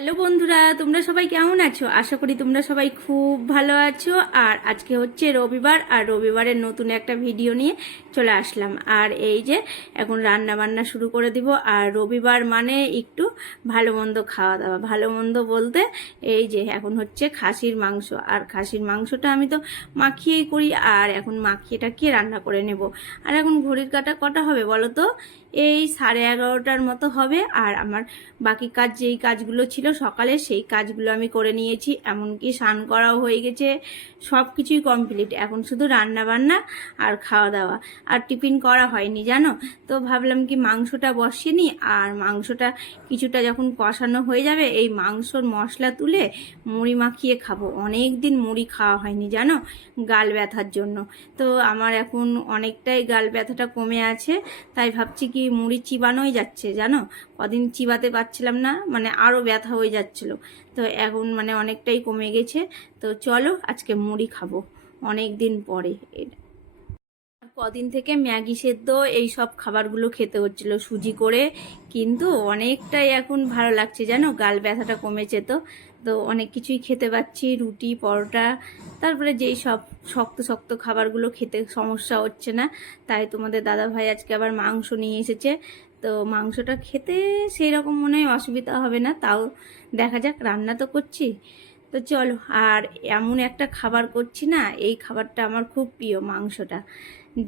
Hello বন্ধুরা, তোমরা সবাই কেমন আছো? আশা করি তোমরা সবাই খুব ভালো আছো। আর আজকে হচ্ছে রবিবার, আর রবিবারের নতুন একটা ভিডিও নিয়ে চলে আসলাম। আর এই যে এখন রান্না বান্না শুরু করে দিব। আর রবিবার মানে একটু ভালো মন্দ খাওয়া দাওয়া। ভালো মন্দ বলতে এই যে এখন হচ্ছে খাসির মাংস। আর খাসির মাংসটা আমি তো মাখিয়েই করি, আর এখন মাখিয়েটাকে রান্না করে নেব। আর এখন ঘড়ির কাঁটা কটা হবে বলো তো? এই 11:30টার মতো হবে। আর আমার বাকি কাজ, যেই কাজগুলো ছিল সকালে, সেই কাজগুলো আমি করে নিয়েছি। এমনকি স্নান করাও হয়ে গেছে, সব কিছুই কমপ্লিট। এখন শুধু রান্না বান্না আর খাওয়া দাওয়া। আর টিফিন করা হয়নি জানো। তো ভাবলাম কি মাংসটা বসিয়ে নিই, আর মাংসটা কিছুটা যখন কষানো হয়ে যাবে, এই মাংসর মশলা তুলে মুড়ি মাখিয়ে খাবো। অনেক দিন মুড়ি খাওয়া হয়নি জানো, গাল ব্যথার জন্য। তো আমার এখন অনেকটাই গাল ব্যথাটা কমে আছে, তাই ভাবছি কি মুড়ি চিবানোই যাচ্ছে জানো। কদিন চিবাতে পারছিলাম না, মানে আরও ব্যথা হয়ে যাচ্ছিল। তো এখন মানে অনেকটাই কমে গেছে। তো চলো আজকে মুড়ি খাবো অনেক দিন পরে। কদিন থেকে ম্যাগি সেদ্ধ এই সব খাবারগুলো খেতে হচ্ছিল সুজি করে, কিন্তু অনেকটাই এখন ভালো লাগছে জানো, গাল ব্যথাটা কমেছে। তো তো অনেক কিছুই খেতে পাচ্ছি, রুটি পরোটা, তারপরে যেই সব শক্ত শক্ত খাবারগুলো খেতে সমস্যা হচ্ছে না। তাই তোমাদের দাদা ভাই আজকে আবার মাংস নিয়ে এসেছে। তো মাংসটা খেতে সেই রকম মনে হয় অসুবিধা হবে না, তাও দেখা যাক, রান্না তো করছি। তো চলো, আর এমন একটা খাবার করছি না, এই খাবারটা আমার খুব প্রিয়, মাংসটা।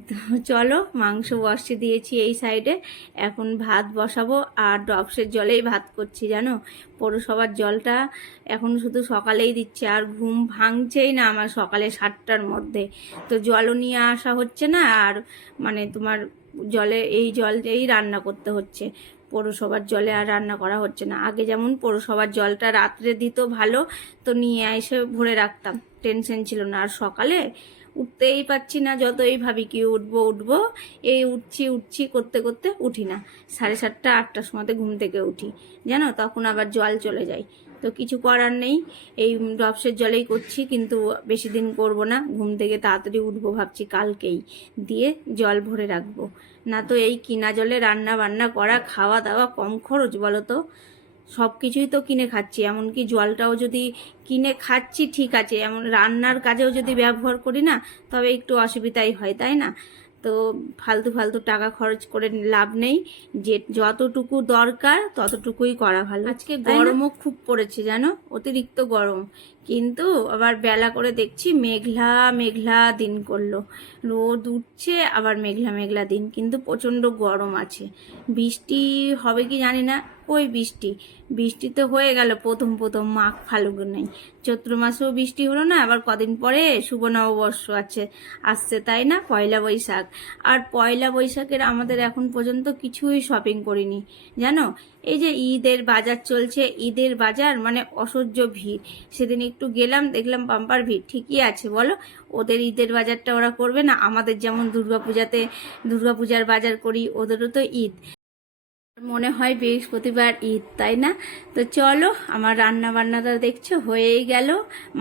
তো চলো, মাংস বসিয়ে দিয়েছি এই সাইডে। এখন ভাত বসাবো, আর ডবসের জলেই ভাত করছি জানো। পৌরসভার জলটা এখন শুধু সকালেই দিচ্ছে, আর ঘুম ভাঙছেই না আমার সকালে 7টার মধ্যে। তো জলও নিয়ে আসা হচ্ছে না, আর মানে তোমার জলে, এই জলেই রান্না করতে হচ্ছে। পৌরসভার জলে আর রান্না করা হচ্ছে না। আগে যেমন পৌরসভার জলটা রাত্রে দিত ভালো, তো নিয়ে এসে ভরে রাখতাম, টেনশন ছিল না। আর সকালে উঠতেই পারছি না, যতই ভাবি কি উঠবো উঠবো, এই উঠছি উঠছি করতে করতে উঠি না। 7:30 8টার সময়তে ঘুম থেকে উঠি জানো, তখন আবার জল চলে যায়। তো কিছু করার নেই, এই ডবসের জলেই করছি, কিন্তু বেশি দিন করব না। ঘুম থেকে তাড়াতাড়ি উঠবো ভাবছি কালকেই, দিয়ে জল ভরে রাখবো। না তো এই কিনা জলে রান্না বান্না করা, খাওয়া দাওয়া কম খরচ বলো তো। সব কিছুই তো কিনে খাচ্ছি, এমনকি জলটাও যদি কিনে খাচ্ছি ঠিক আছে, এমন রান্নার কাজেও যদি ব্যবহার করি না, তবে একটু অসুবিধাই হয়, তাই না? তো ফালতু ফালতু টাকা খরচ করে লাভ নেই, যে যতটুকু দরকার ততটুকুই করা ভালো। আজকে গরমও খুব পড়েছে জানো, অতিরিক্ত গরম। কিন্তু আবার বেলা করে দেখছি মেঘলা মেঘলা দিন করলো, রোদ উঠছে আবার মেঘলা মেঘলা দিন, কিন্তু প্রচণ্ড গরম আছে। বৃষ্টি হবে কি জানি না। ওই বৃষ্টি, বৃষ্টি তো হয়ে গেল প্রথম প্রথম মাঘ ফাল্গুন নেই, চৈত্র মাসেও বৃষ্টি হলো না। আবার কদিন পরে শুভ নববর্ষ আসছে তাই না, পয়লা বৈশাখ। আর পয়লা বৈশাখের আমাদের এখন পর্যন্ত কিছুই শপিং করিনি জানো। এই যে ঈদের বাজার চলছে, ঈদের বাজার মানে অসহ্য ভিড়। সেদিন একটু গেলাম, দেখলাম বাম্পার ভিড়। ঠিকই আছে বলো, ওদের ঈদের বাজারটা ওরা করবে না? আমাদের যেমন দুর্গাপূজার বাজার করি, ওদেরও তো ঈদ। মনে হয় বৃহস্পতিবার ঈদ, তাই না? তো চলো, আমার রান্না বান্নাটা দেখছো হয়েই গেল।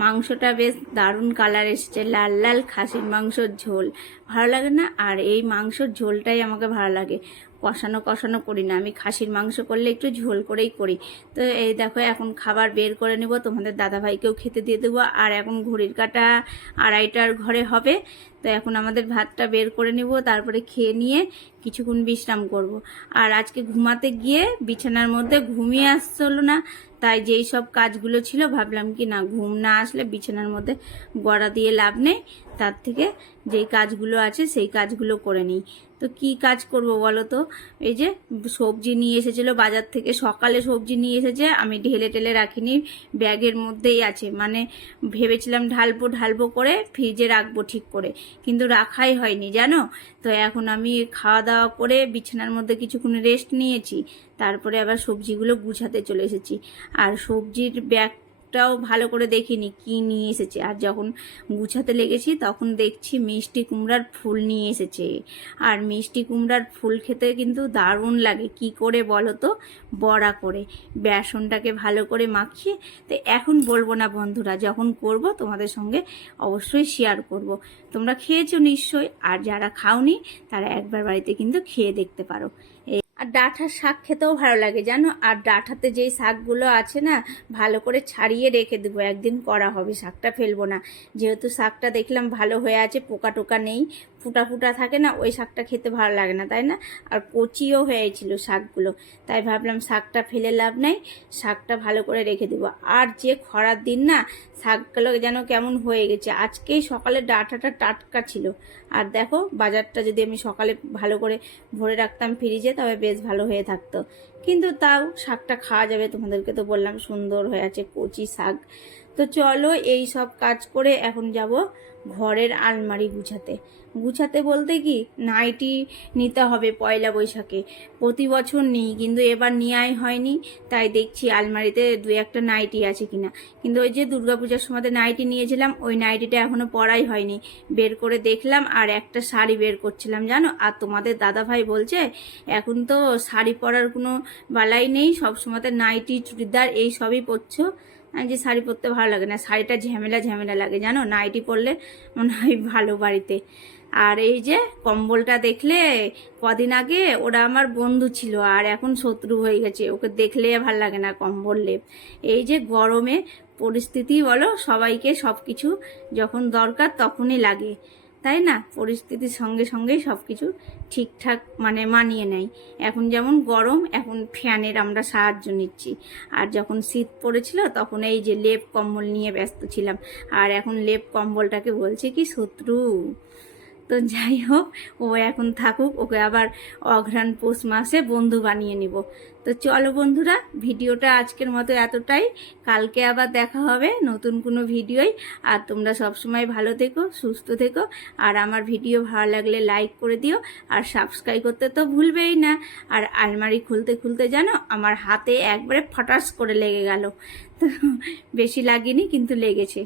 মাংসটা বেশ দারুণ কালার এসেছে, লাল লাল খাসির মাংসর ঝোল। ভালো লাগে না? আর এই মাংসর ঝোলটাই আমাকে ভালো লাগে, কষানো কষানো করি না আমি। খাসির মাংস করলে একটু ঝোল করেই করি। তো এই দেখো, এখন খাবার বের করে নেব, তোমাদের দাদাভাইকেও খেতে দিয়ে দেবো। আর এখন ঘড়ির কাঁটা 2:30টার ঘরে হবে। তো এখন আমাদের ভাতটা বের করে নেব, তারপরে খেয়ে নিয়ে কিছুক্ষণ বিশ্রাম করব। আর আজকে ঘুমাতে গিয়ে বিছানার মধ্যে ঘুমিয়ে আসছিল না, তাই যেই সব কাজগুলো ছিল ভাবলাম কি না, ঘুম না আসলে বিছানার মধ্যে গড়া দিয়ে লাভ নেই, তার থেকে যেই কাজগুলো আছে সেই কাজগুলো করে নিই। তো কি কাজ করব বলো তো? এই যে সবজি নিয়ে এসেছিল বাজার থেকে, সকালে সবজি নিয়ে এসেছে, আমি ঢেলে টেলে রাখিনি, ব্যাগের মধ্যেই আছে। মানে ভেবেছিলাম ঢালবো ঢালবো করে ফ্রিজে রাখবো ঠিক করে, কিন্তু রাখাই হয়নি জানো। তো এখন আমি খাওয়া দাওয়া করে বিছানার মধ্যে কিছুক্ষণ রেস্ট নিয়েছি, তারপরে আবার সবজিগুলো গুছাতে চলে এসেছি। আর সবজির ব্যাগটাও ভালো করে দেখিনি কি নিয়ে এসেছে। আর যখন গুছাতে লেগেছি তখন দেখছি মিষ্টি কুমড়ার ফুল নিয়ে এসেছে। আর মিষ্টি কুমড়ার ফুল খেতে কিন্তু দারুণ লাগে। কি করে বলো তো? বড়া করে, বেসনটাকে ভালো করে মাখিয়ে। তো এখন বলবো না বন্ধুরা, যখন করব তোমাদের সঙ্গে অবশ্যই শেয়ার করব। তোমরা খেয়েছো নিশ্চয়ই, আর যারা খাওনি তারা একবার বাড়িতে কিন্তু খেয়ে দেখতে পারো। আর ডাঁটার শাক খেতেও ভালো লাগে জানো। আর ডাঁটাতে যেই শাকগুলো আছে না, ভালো করে ছাড়িয়ে রেখে দেবো, একদিন করা হবে, শাকটা ফেলবো না। যেহেতু শাকটা দেখলাম ভালো হয়ে আছে, পোকা টোকা নেই, ফুটা ফুটা থাকে না, ওই শাকটা খেতে ভালো লাগে না, তাই না? আর কচিও হয়েছিল শাকগুলো, তাই ভাবলাম শাকটা ফেলে লাভ নাই, শাকটা ভালো করে রেখে দেবো। আর যে খরার দিন না, শাকগুলো যেন কেমন হয়ে গেছে। আজকেই সকালে ডাঁটাটা টাটকা ছিল। আর দেখো, বাজারটা যদি আমি সকালে ভালো করে ভরে রাখতাম ফ্রিজে, তবে বেশ ভালো হয়ে থাকতো। কিন্তু তাও শাকটা খাওয়া যাবে, তোমাদেরকে তো বললাম সুন্দর হয়ে আছে কচি শাক। তো চলো এই সব কাজ করে এখন যাব ঘরের আলমারি গুছাতে। গুছাতে বলতে কি, নাইটি নিতে হবে পয়লা বৈশাখে। প্রতি বছর নিই, কিন্তু এবার নেওয়াই হয়নি, তাই দেখছি আলমারিতে দু একটা নাইটি আছে কিনা। কিন্তু ওই যে দুর্গাপূজার সময় নাইটি নিয়েছিলাম, ওই নাইটিটা এখনো পরাই হয়নি। বের করে দেখলাম আর একটা শাড়ি বের করছিলাম জানো। আর তোমাদের দাদা ভাই বলছে এখন তো শাড়ি পরার কোনো বালাই নেই, সবসময়তে নাইটি চুড়িদার এই সবই পরছো। আমি যে শাড়ি পরতে ভালো লাগে না, শাড়িটা ঝামেলা ঝামেলা লাগে জানো, নাইটি পরলে মনে হয় ভালো বাড়িতে। আর এই যে কম্বলটা দেখলে, কদিন আগে ওরা আমার বন্ধু ছিল আর এখন শত্রু হয়ে গেছে, ওকে দেখলে ভাল লাগে না কম্বল লেপ। এই যে গরমে পরিস্থিতি বলো, সবাইকে সব কিছু যখন দরকার তখনই লাগে, তাই না? পরিস্থিতির সঙ্গে সঙ্গেই সব কিছু ঠিকঠাক মানে মানিয়ে নেয়। এখন যেমন গরম, এখন ফ্যানের আমরা সাহায্য নিচ্ছি। আর যখন শীত পড়েছিল তখন এই যে লেপ কম্বল নিয়ে ব্যস্ত ছিলাম। আর এখন লেপ কম্বলটাকে বলছে কি শত্রু। তো যাই হোক, ও এখন থাকুক, ওকে আবার অঘ্রাণ পৌষ মাসে বন্ধু বানিয়ে নিব। তো চলো বন্ধুরা, ভিডিওটা আজকের মতো এতটাই। কালকে আবার দেখা হবে নতুন কোনো ভিডিওই। আর তোমরা সবসময় ভালো থেকো, সুস্থ থেকো। আর আমার ভিডিও ভালো লাগলে লাইক করে দিও, আর সাবস্ক্রাইব করতে তো ভুলবেই না। আর আলমারি খুলতে খুলতে জানো আমার হাতে একবারে ফটাস করে লেগে গেল। তো বেশি লাগেনি, কিন্তু লেগেছে।